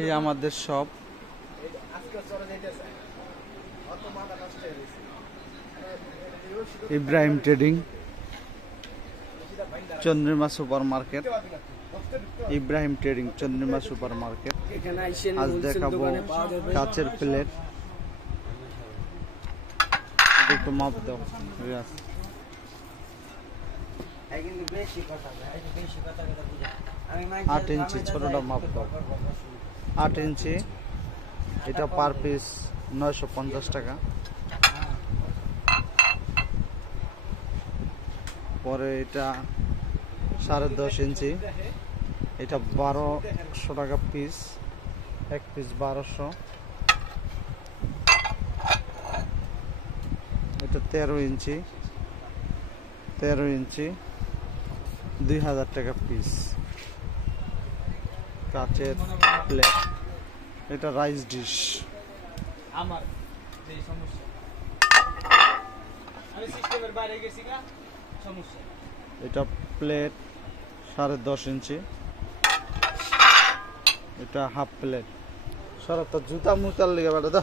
এই আমাদের সব Ibrahim trading, Chandrima super market. Ibrahim trading, Chandrima super market. আজ দেখাবো কাচের প্লেট। একটু মাপ দাও। 8 ইঞ্চি ছোটটা মাপ দাও। 8 ইঞ্চি, এটা পার পিস 950 টাকা। পরে এটা 10.5 ইঞ্চি, এটা 1200 টাকা পিস, এক পিস 1200। এটা 13 ইঞ্চি, 2000 টাকা পিস কাচের প্লেট। এটা রাইস ডিশ। আমার যে সমস্যা, আমি সিস্টেমের বাইরে গেছি না, সমস্যা। এটা প্লেট 10.5 ইঞ্চি, এটা হাফ প্লেট। সরব তো জুতা মুতার লেগে বেটা দাও।